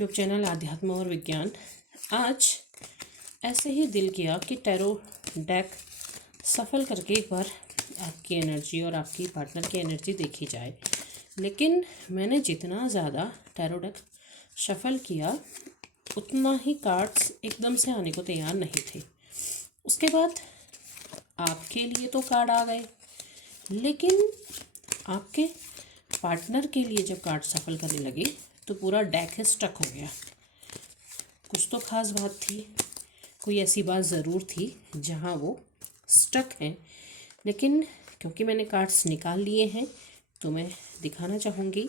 YouTube channel आध्यात्म और विज्ञान। आज ऐसे ही दिल किया कि टैरो डेक सफल करके एक बार आपकी एनर्जी और आपकी पार्टनर की एनर्जी देखी जाए। लेकिन मैंने जितना ज़्यादा टैरो डेक शफल किया उतना ही कार्ड्स एकदम से आने को तैयार नहीं थे। उसके बाद आपके लिए तो कार्ड आ गए, लेकिन आपके पार्टनर के लिए जब कार्ड सफल करने लगे तो पूरा डेक है स्टक हो गया। कुछ तो ख़ास बात थी, कोई ऐसी बात ज़रूर थी जहाँ वो स्टक हैं। लेकिन क्योंकि मैंने कार्ड्स निकाल लिए हैं तो मैं दिखाना चाहूँगी।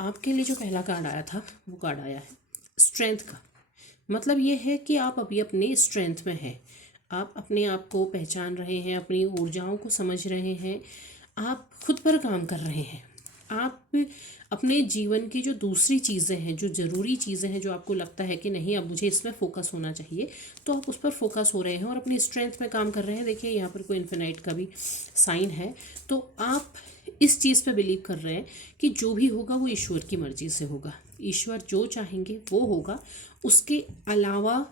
आपके लिए जो पहला कार्ड आया था वो कार्ड आया है स्ट्रेंथ का। मतलब ये है कि आप अभी अपने स्ट्रेंथ में हैं, आप अपने आप को पहचान रहे हैं, अपनी ऊर्जाओं को समझ रहे हैं, आप खुद पर काम कर रहे हैं। आप अपने जीवन की जो दूसरी चीज़ें हैं, जो ज़रूरी चीज़ें हैं, जो आपको लगता है कि नहीं अब मुझे इसमें फ़ोकस होना चाहिए, तो आप उस पर फोकस हो रहे हैं और अपनी स्ट्रेंथ में काम कर रहे हैं। देखिए यहाँ पर कोई इन्फिनाइट का भी साइन है, तो आप इस चीज़ पे बिलीव कर रहे हैं कि जो भी होगा वो ईश्वर की मर्ज़ी से होगा। ईश्वर जो चाहेंगे वो होगा, उसके अलावा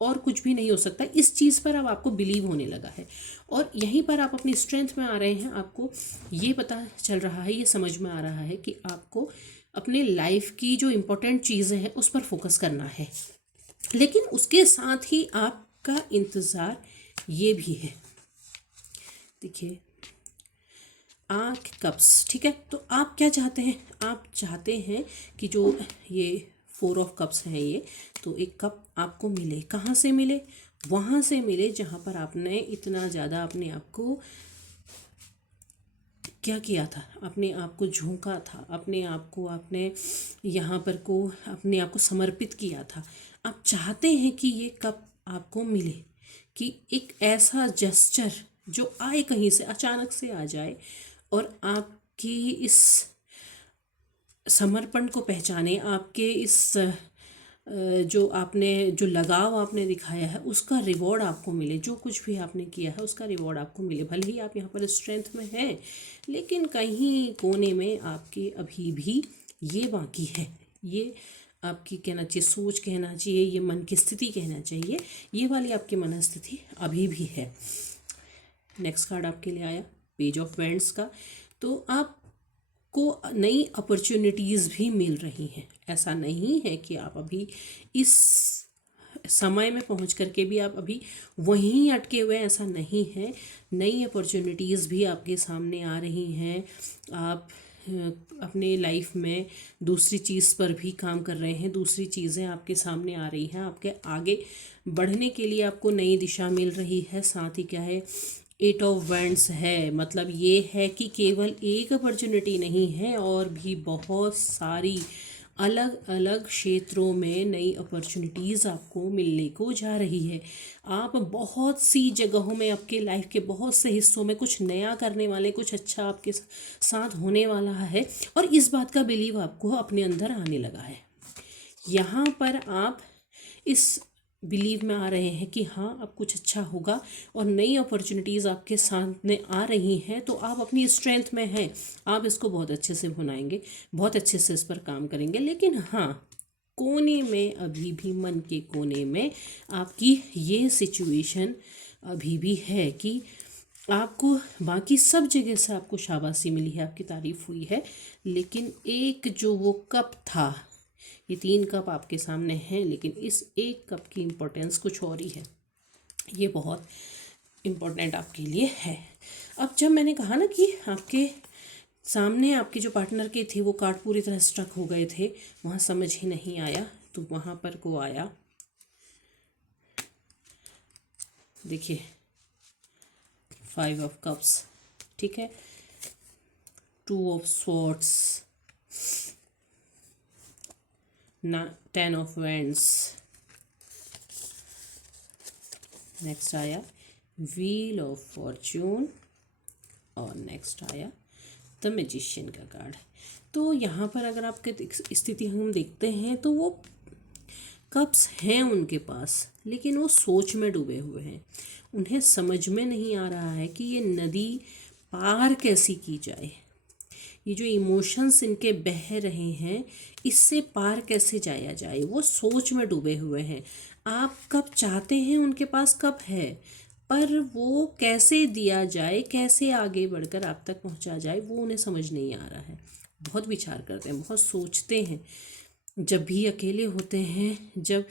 और कुछ भी नहीं हो सकता। इस चीज़ पर अब आपको बिलीव होने लगा है और यहीं पर आप अपनी स्ट्रेंथ में आ रहे हैं। आपको ये पता चल रहा है, ये समझ में आ रहा है कि आपको अपने लाइफ की जो इम्पोर्टेंट चीज़ें हैं उस पर फोकस करना है। लेकिन उसके साथ ही आपका इंतज़ार ये भी है। देखिए कप्स, ठीक है। तो आप क्या चाहते हैं? आप चाहते हैं कि जो ये 4 ऑफ कप्स हैं, ये तो एक कप आपको मिले। कहाँ से मिले? वहाँ से मिले जहाँ पर आपने इतना ज़्यादा अपने आप को क्या किया था, अपने आप को झोंका था, अपने आप को आपने यहाँ पर को अपने आप को समर्पित किया था। आप चाहते हैं कि ये कप आपको मिले, कि एक ऐसा जेस्चर जो आए कहीं से, अचानक से आ जाए और आपकी इस समर्पण को पहचाने, आपके इस जो लगाव आपने दिखाया है उसका रिवॉर्ड आपको मिले। जो कुछ भी आपने किया है उसका रिवॉर्ड आपको मिले। भले ही आप यहाँ पर स्ट्रेंथ में हैं, लेकिन कहीं कोने में आपके अभी भी ये बाकी है। ये आपकी कहना चाहिए सोच, कहना चाहिए ये मन की स्थिति, कहना चाहिए ये वाली आपकी मनस्थिति अभी भी है। नेक्स्ट कार्ड आपके लिए आया पेज ऑफ वैंड्स का। तो आपको नई अपॉर्चुनिटीज़ भी मिल रही हैं। ऐसा नहीं है कि आप अभी इस समय में पहुंच करके भी आप अभी वहीं अटके हुए हैं, ऐसा नहीं है। नई अपॉर्चुनिटीज़ भी आपके सामने आ रही हैं। आप अपने लाइफ में दूसरी चीज़ पर भी काम कर रहे हैं, दूसरी चीज़ें आपके सामने आ रही हैं। आपके आगे बढ़ने के लिए आपको नई दिशा मिल रही है। साथ ही क्या है, 8 ऑफ वैंड्स है। मतलब ये है कि केवल एक अपॉर्चुनिटी नहीं है और भी बहुत सारी अलग अलग क्षेत्रों में नई अपॉर्चुनिटीज़ आपको मिलने को जा रही है। आप बहुत सी जगहों में, आपके लाइफ के बहुत से हिस्सों में कुछ नया करने वाले, कुछ अच्छा आपके साथ होने वाला है और इस बात का बिलीव आपको अपने अंदर आने लगा है। यहाँ पर आप इस बिलीव में आ रहे हैं कि हाँ अब कुछ अच्छा होगा और नई अपॉर्चुनिटीज़ आपके सामने आ रही हैं। तो आप अपनी स्ट्रेंथ में हैं, आप इसको बहुत अच्छे से भुनाएंगे, बहुत अच्छे से इस पर काम करेंगे। लेकिन हाँ, कोने में अभी भी, मन के कोने में आपकी ये सिचुएशन अभी भी है कि आपको बाकी सब जगह से आपको शाबाशी मिली है, आपकी तारीफ़ हुई है, लेकिन एक जो वो कप था, ये 3 कप आपके सामने हैं, लेकिन इस एक कप की इम्पोर्टेंस कुछ और ही है। ये बहुत इम्पोर्टेंट आपके लिए है। अब जब मैंने कहा ना कि आपके सामने आपके जो पार्टनर के थे वो कार्ड पूरी तरह स्ट्रक हो गए थे, वहाँ समझ ही नहीं आया, तो वहाँ पर को आया। देखिए 5 ऑफ कप्स, ठीक है, 2 of swords, 10 of wands, next आया व्हील ऑफ फॉर्च्यून और नेक्स्ट आया द मैजिशियन का कार्ड। तो यहाँ पर अगर आपकी स्थिति हम देखते हैं तो वो कप्स हैं उनके पास, लेकिन वो सोच में डूबे हुए हैं। उन्हें समझ में नहीं आ रहा है कि ये नदी पार कैसी की जाए, ये जो इमोशंस इनके बह रहे हैं, इससे पार कैसे जाया जाए, वो सोच में डूबे हुए हैं। आप कब चाहते हैं उनके पास कब है, पर वो कैसे दिया जाए, कैसे आगे बढ़कर आप तक पहुंचा जाए, वो उन्हें समझ नहीं आ रहा है। बहुत विचार करते हैं, बहुत सोचते हैं। जब भी अकेले होते हैं, जब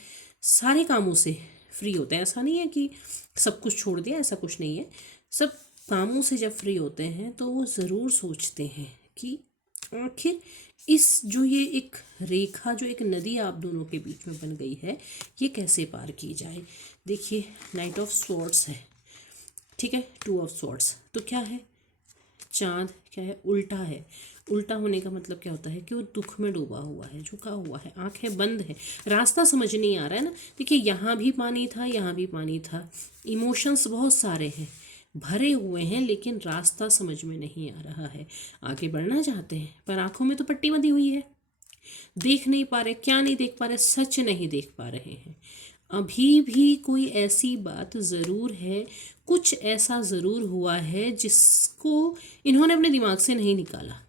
सारे कामों से फ्री होते हैं, ऐसा नहीं है कि सब कुछ छोड़ दिया, ऐसा कुछ नहीं है। सब कामों से जब फ्री होते हैं तो वो ज़रूर सोचते हैं कि आखिर इस जो ये एक रेखा, जो एक नदी आप दोनों के बीच में बन गई है, ये कैसे पार की जाए। देखिए, नाइट ऑफ स्वॉर्ड्स है, ठीक है, टू ऑफ स्वॉर्ड्स, तो क्या है, चांद क्या है, उल्टा है। उल्टा होने का मतलब क्या होता है कि वो दुख में डूबा हुआ है, झुका हुआ है, आंखें बंद है, रास्ता समझ नहीं आ रहा है ना। देखिए, यहाँ भी पानी था, यहाँ भी पानी था, इमोशंस बहुत सारे हैं, भरे हुए हैं, लेकिन रास्ता समझ में नहीं आ रहा है। आगे बढ़ना चाहते हैं पर आंखों में तो पट्टी बंधी हुई है, देख नहीं पा रहे, क्या नहीं देख पा रहे, सच नहीं देख पा रहे हैं। अभी भी कोई ऐसी बात ज़रूर है, कुछ ऐसा ज़रूर हुआ है जिसको इन्होंने अपने दिमाग से नहीं निकाला।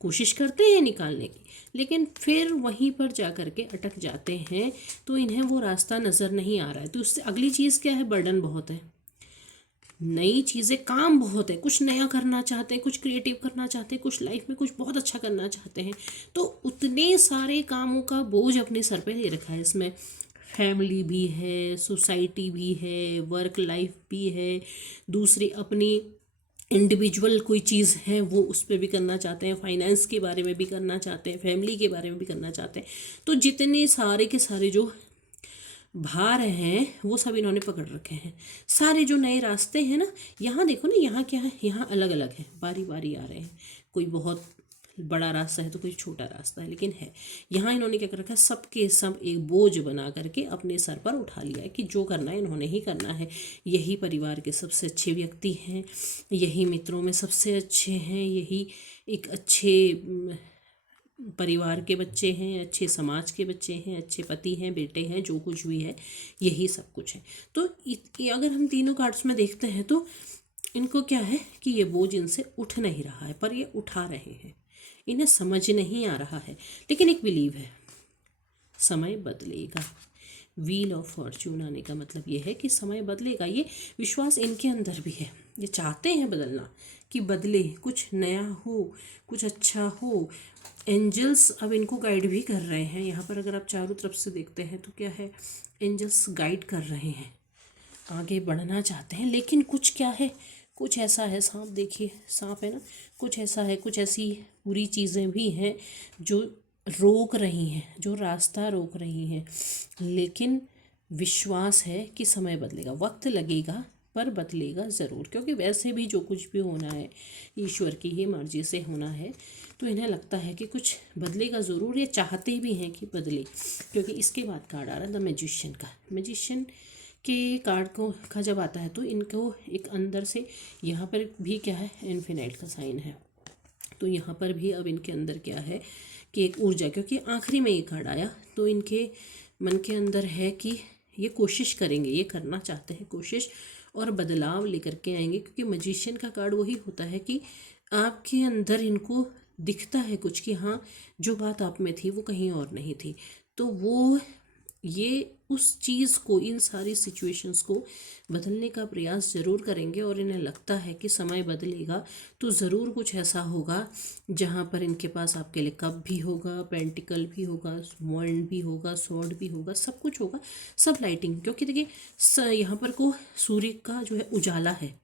कोशिश करते हैं निकालने की, लेकिन फिर वहीं पर जा कर के अटक जाते हैं, तो इन्हें वो रास्ता नज़र नहीं आ रहा है। तो उससे अगली चीज़ क्या है, बर्डन बहुत है, नई चीज़ें, काम बहुत है, कुछ नया करना चाहते हैं, कुछ क्रिएटिव करना चाहते हैं, कुछ लाइफ में कुछ बहुत अच्छा करना चाहते हैं, तो उतने सारे कामों का बोझ अपने सर पे ले रखा है। इसमें फैमिली भी है, सोसाइटी भी है, वर्क लाइफ भी है, दूसरी अपनी इंडिविजुअल कोई चीज़ है वो उस पर भी करना चाहते हैं, फाइनेंस के बारे में भी करना चाहते हैं, फैमिली के बारे में भी करना चाहते हैं। तो जितने सारे के सारे जो भार हैं वो सब इन्होंने पकड़ रखे हैं। सारे जो नए रास्ते हैं ना, यहाँ देखो ना, यहाँ क्या है, यहाँ अलग अलग है, बारी बारी आ रहे हैं, कोई बहुत बड़ा रास्ता है तो कोई छोटा रास्ता है, लेकिन है यहाँ इन्होंने क्या कर रखा है, सबके सब एक बोझ बना करके अपने सर पर उठा लिया है कि जो करना है इन्होंने ही करना है। यही परिवार के सबसे अच्छे व्यक्ति हैं, यही मित्रों में सबसे अच्छे हैं, यही एक अच्छे परिवार के बच्चे हैं, अच्छे समाज के बच्चे हैं, अच्छे पति हैं, बेटे हैं, जो कुछ भी है यही सब कुछ है। तो अगर हम तीनों कार्ड्स में देखते हैं तो इनको क्या है कि ये बोझ इनसे उठ नहीं रहा है, पर ये उठा रहे हैं, इन्हें समझ नहीं आ रहा है, लेकिन एक बिलीव है, समय बदलेगा। व्हील ऑफ फॉर्च्यून आने का मतलब ये है कि समय बदलेगा, ये विश्वास इनके अंदर भी है, ये चाहते हैं बदलना, कि बदले, कुछ नया हो, कुछ अच्छा हो। एंजल्स अब इनको गाइड भी कर रहे हैं। यहाँ पर अगर आप चारों तरफ से देखते हैं तो क्या है, एंजल्स गाइड कर रहे हैं, आगे बढ़ना चाहते हैं, लेकिन कुछ क्या है, कुछ ऐसा है, सांप देखिए, सांप है ना, कुछ ऐसा है, कुछ ऐसी बुरी चीज़ें भी हैं जो रोक रही हैं, जो रास्ता रोक रही हैं। लेकिन विश्वास है कि समय बदलेगा, वक्त लगेगा पर बदलेगा ज़रूर, क्योंकि वैसे भी जो कुछ भी होना है ईश्वर की ही मर्जी से होना है। तो इन्हें लगता है कि कुछ बदलेगा ज़रूर, ये चाहते भी हैं कि बदले, क्योंकि इसके बाद कार्ड आ रहा है द मैजिशियन का। मैजिशियन के कार्ड को का जब आता है तो इनको एक अंदर से, यहाँ पर भी क्या है, इन्फिनाइट का साइन है, तो यहाँ पर भी अब इनके अंदर क्या है कि एक ऊर्जा, क्योंकि आखिरी में ये कार्ड आया तो इनके मन के अंदर है कि ये कोशिश करेंगे, ये करना चाहते हैं कोशिश, और बदलाव लेकर के आएंगे। क्योंकि मैजिशियन का कार्ड वही होता है कि आपके अंदर इनको दिखता है कुछ, कि हाँ जो बात आप में थी वो कहीं और नहीं थी, तो वो ये उस चीज़ को, इन सारी सिचुएशंस को बदलने का प्रयास ज़रूर करेंगे। और इन्हें लगता है कि समय बदलेगा तो ज़रूर कुछ ऐसा होगा जहाँ पर इनके पास आपके लिए कप भी होगा, पेंटिकल भी होगा, वॉन्ड भी होगा, स्वॉर्ड भी होगा, सब कुछ होगा, सब लाइटिंग। क्योंकि देखिए यहाँ पर को सूर्य का जो है उजाला है,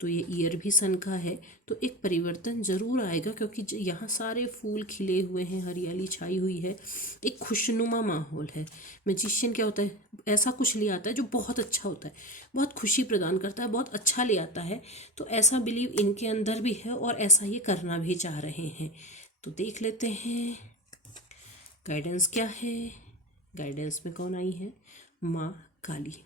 तो ये ईयर भी सन का है, तो एक परिवर्तन ज़रूर आएगा, क्योंकि यहाँ सारे फूल खिले हुए हैं, हरियाली छाई हुई है, एक खुशनुमा माहौल है। मैजिशियन क्या होता है, ऐसा कुछ ले आता है जो बहुत अच्छा होता है, बहुत खुशी प्रदान करता है, बहुत अच्छा ले आता है। तो ऐसा बिलीव इनके अंदर भी है और ऐसा ये करना भी चाह रहे हैं। तो देख लेते हैं गाइडेंस क्या है। गाइडेंस में कौन आई है, माँ काली।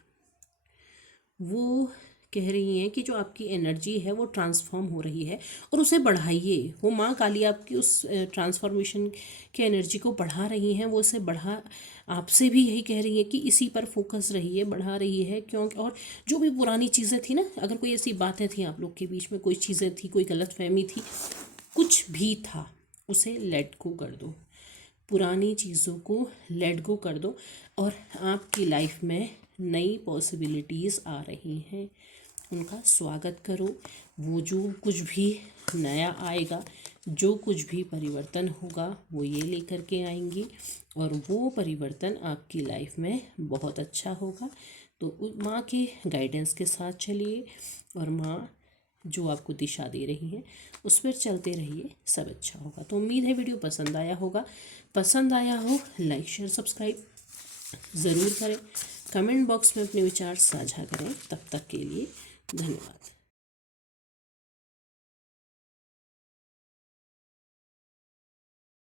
वो कह रही हैं कि जो आपकी एनर्जी है वो ट्रांसफॉर्म हो रही है और उसे बढ़ाइए। वो माँ काली आपकी उस ट्रांसफॉर्मेशन की एनर्जी को बढ़ा रही हैं, वो उसे बढ़ा, आपसे भी यही कह रही है कि इसी पर फोकस रहिए, बढ़ा रही है। क्योंकि और जो भी पुरानी चीज़ें थी ना, अगर कोई ऐसी बातें थी आप लोग के बीच में, कोई चीज़ें थी, कोई गलतफहमी थी, कुछ कुछ भी था उसे लेट गो कर दो, पुरानी चीज़ों को लेट गो कर दो और आपकी लाइफ में नई पॉसिबिलिटीज़ आ रही हैं, उनका स्वागत करो। वो जो कुछ भी नया आएगा, जो कुछ भी परिवर्तन होगा वो ये लेकर के आएंगी और वो परिवर्तन आपकी लाइफ में बहुत अच्छा होगा। तो माँ के गाइडेंस के साथ चलिए और माँ जो आपको दिशा दे रही हैं उस पर चलते रहिए, सब अच्छा होगा। तो उम्मीद है वीडियो पसंद आया होगा। पसंद आया हो लाइक शेयर सब्सक्राइब ज़रूर करें, कमेंट बॉक्स में अपने विचार साझा करें। तब तक के लिए धन्यवाद।